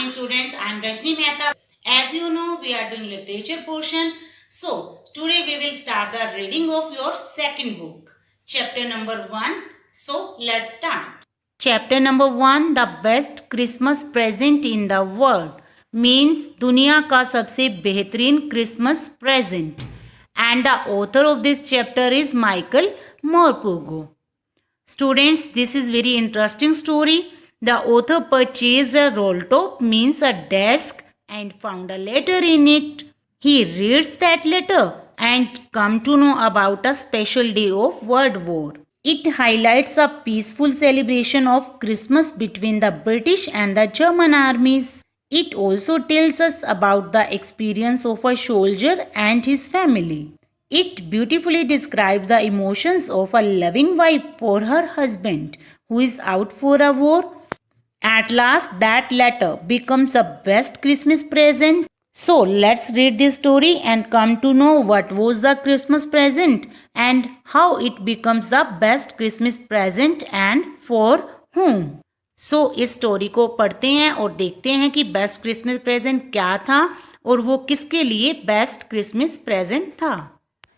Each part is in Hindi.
morning students, I am Rajni Mehta. As you know, we are doing literature portion. So, today we will start the reading of your second book, chapter number 1. So, let's start. Chapter number 1, the best Christmas present in the world, means दुनिया का सबसे बेहतरीन Christmas present. And the author of this chapter is Michael Morpurgo. Students, this is very interesting story. The author purchased a roll top, means a desk, and found a letter in it. He reads that letter and come to know about a special day of World War. It highlights a peaceful celebration of Christmas between the British and the German armies. It also tells us about the experience of a soldier and his family. It beautifully describes the emotions of a loving wife for her husband who is out for a war. At last, that letter becomes the best Christmas present. So, let's read this story and come to know what was the Christmas present and how it becomes the best Christmas present and for whom. So, इस स्टोरी को पढ़ते हैं और देखते हैं कि बेस्ट क्रिसमस प्रेजेंट क्या था और वो किसके लिए बेस्ट क्रिसमस प्रेजेंट था.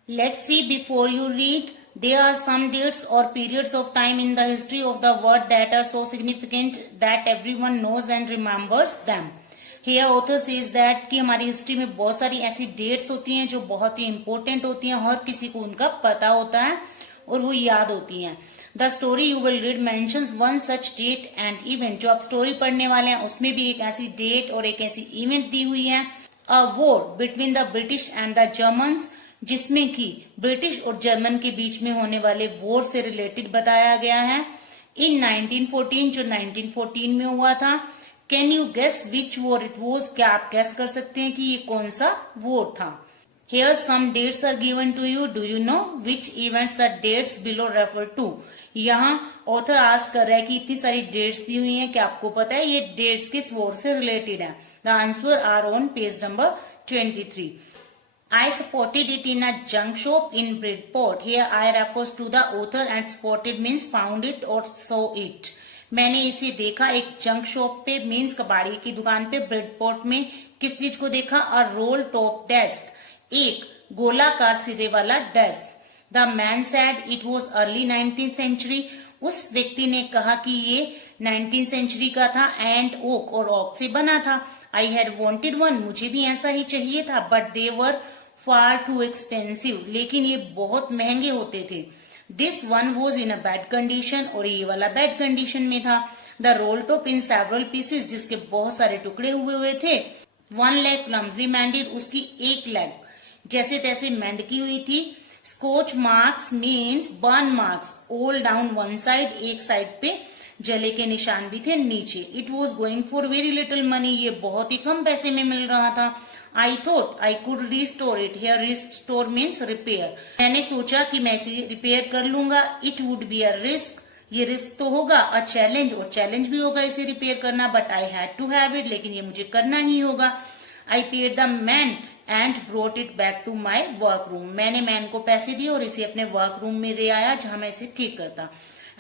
Let's see before you read. There are some dates or periods of time in the history of the world that are so significant that everyone knows and remembers them. Here author says that कि हमारी हिस्ट्री में बहुत सारी ऐसी डेट्स होती हैं जो बहुत ही इम्पोर्टेंट होती हैं, हर किसी को उनका पता होता है और वो याद होती हैं. The story you will read mentions one such date and event. जो आप स्टोरी पढ़ने वाले हैं उसमें भी एक ऐसी डेट और एक ऐसी इवेंट दी हुई है. A war between the British and the Germans, जिसमें कि ब्रिटिश और जर्मन के बीच में होने वाले वॉर से रिलेटेड बताया गया है. इन 1914, जो 1914 में हुआ था. Can you guess which war it was? क्या आप गेस कर सकते हैं कि ये कौन सा वॉर था? Here some dates are given to you. Do you know which events the dates below refer to? यहाँ ऑथर आस्क कर रहा है कि इतनी सारी डेट्स दी हुई हैं, क्या आपको पता है ये डेट्स किस वॉर से रिलेटेड है? The answer are on page number 23. I spotted it in a junk shop in Bridport. Here I refers to the author and spotted means found it or saw it. मैंने इसे देखा एक जंक शॉप पे, मीन्स कबाड़ी की दुकान पे, ब्रेडपोर्ट में. किस चीज को देखा? अ रोल टॉप डेस्क, एक गोलाकार सिरे वाला desk. The man said it was early 19th century. उस व्यक्ति ने कहा कि ये 19th सेंचुरी का था एंड ओक और ओक से बना था. आई हैड वॉन्टेड वन, मुझे भी ऐसा ही चाहिए था. But they were far too expensive, लेकिन ये बहुत महंगे होते थे. This one was in a bad condition, और ये वाला बैड कंडीशन में था. The role top in several pieces, जिसके बहुत सारे टुकड़े हुए थे. वन लेग क्लम्सली मैंडेड, उसकी एक लेग जैसे तैसे मेंड की हुई थी. Scotch marks means burn marks, all down one side, एक साइड पे जले के निशान भी थे नीचे. It was going for very little money, ये बहुत ही कम पैसे में मिल रहा था. I thought I could restore it. Here restore means repair. मैंने सोचा कि मैं इसे रिपेयर कर लूंगा. It would be a risk, ये रिस्क तो होगा. अ चैलेंज, और चैलेंज भी होगा इसे रिपेयर करना. But I had to have it, लेकिन ये मुझे करना ही होगा. I paid the man and brought it back to my work room. मैंने मैन को पैसे दिए और इसे अपने वर्क रूम में ले आया जहां मैं इसे ठीक करता.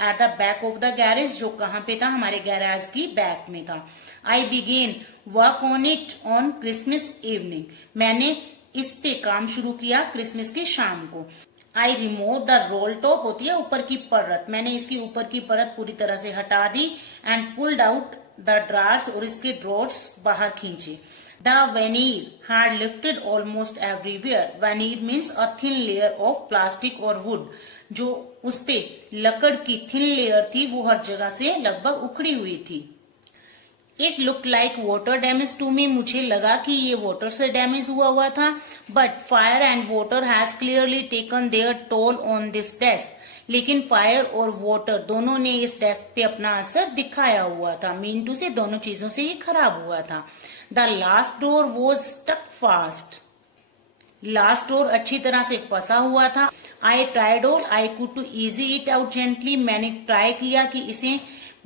At the back of the garage, जो कहाँ पे था? हमारे गैराज की बैक में था. I begin work on it on Christmas evening. मैंने इस पे काम शुरू किया क्रिसमस की शाम को. I remove the role top, होती है ऊपर की परत. मैंने इसकी ऊपर की परत पूरी तरह से हटा दी. And pulled out the drawers, और इसके ड्रॉर्स बाहर खींचे. The veneer had lifted almost everywhere. Veneer means a thin layer of plastic और वुड, जो उस पे लकड़ की थिन लेयर थी वो हर जगह से लगभग उखड़ी हुई थी. It look like water damage to me, मुझे लगा कि ये वाटर से डैमेज हुआ था. But fire and water has clearly taken their toll on this desk. लेकिन फायर और वाटर दोनों ने इस डेस्क पे अपना असर दिखाया हुआ था. मीन टू से दोनों चीजों से ये खराब हुआ था. The last door was stuck fast. Last door अच्छी तरह से फंसा हुआ था. I tried all I could to ease it out gently. मैंने ट्राई किया कि इसे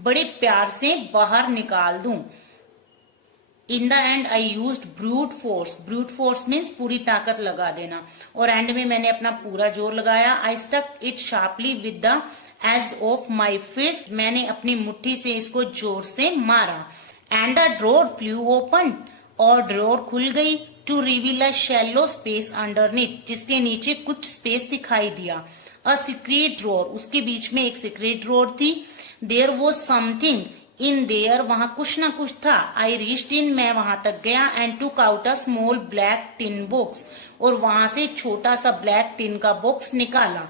बड़े प्यार से बाहर निकाल दूं. In the end I used brute force. Brute force means पूरी ताकत लगा देना, और एंड में मैंने अपना पूरा जोर लगाया. I stuck it sharply with the edge of my fist. मैंने अपनी मुट्ठी से इसको जोर से मारा. And the drawer flew open, और ड्रॉर खुल गई, to reveal a shallow space underneath, जिसके नीचे कुछ स्पेस दिखाई दिया। अ सीक्रेट ड्रॉर, उसके बीच में एक सीक्रेट ड्रॉर थी। There was something in there, वहां कुछ ना कुछ था। आई रीच्ड इन, मैं वहां तक गया। एंड टूक out a small black tin box, और वहां से छोटा सा ब्लैक टिन का बॉक्स निकाला।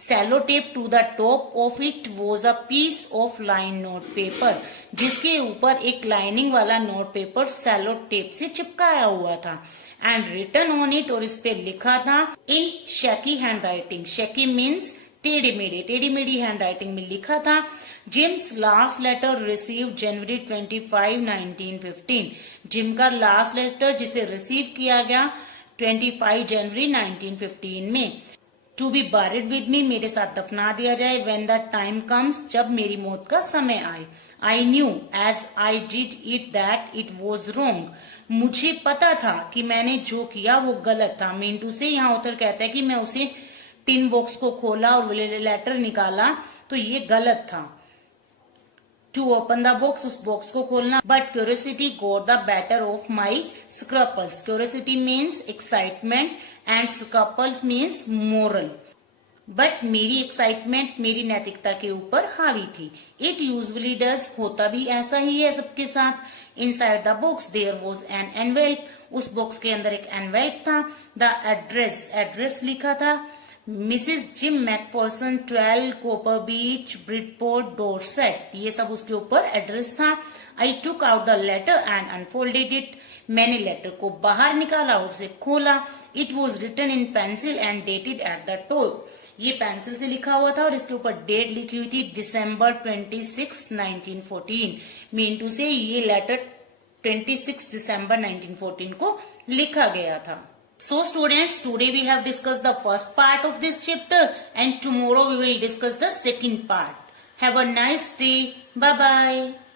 Sellotape to the top of it was a piece of line note paper, जिसके ऊपर एक लाइनिंग वाला नोट पेपर सेलो टेप से चिपकाया हुआ था। एंड रिटन ऑन इट, और इस पे लिखा था in shaky handwriting, shaky means टेढ़ी मेढ़ी हैंड राइटिंग में लिखा था। Jim's last letter received January 25, 1915, Jim का लास्ट लेटर जिसे रिसीव किया गया 25 जनवरी 1915 में। To be buried with me, मेरे साथ दफना दिया जाए। व्हेन द टाइम कम्स, जब मेरी मौत का समय आए। I knew as I did it that it was wrong, मुझे पता था कि मैंने जो किया वो गलत था। मिंटू से यहाँ ऑथर कहता है कि मैं उसे टिन बॉक्स को खोला और लेटर निकाला तो ये गलत था। टू ओपन द बॉक्स, उस बॉक्स को खोलना। But curiosity got the better of my scruples, curiosity means excitement and scruples means moral. But मेरी एक्साइटमेंट मेरी नैतिकता के ऊपर हावी थी। इट यूजुअली डज, होता भी ऐसा ही है सबके साथ। Inside the box there was an envelope, उस बॉक्स के अंदर एक एनवेल्प था। द एड्रेस लिखा था Mrs Jim McPherson 12 Copper Beach Bridport Dorset, ये सब उसके ऊपर एड्रेस था। I took out the letter and unfolded it, मैंने लेटर को बाहर निकाला और उसे खोला। It was written in pencil and dated at the top, ये पेंसिल से लिखा हुआ था और इसके ऊपर डेट लिखी हुई थी दिसंबर 26, 1914। मींटू से ये लेटर 26 दिसंबर 1914 को लिखा गया था। So students, today we have discussed the first part of this chapter and tomorrow we will discuss the second part. Have a nice day. Bye bye.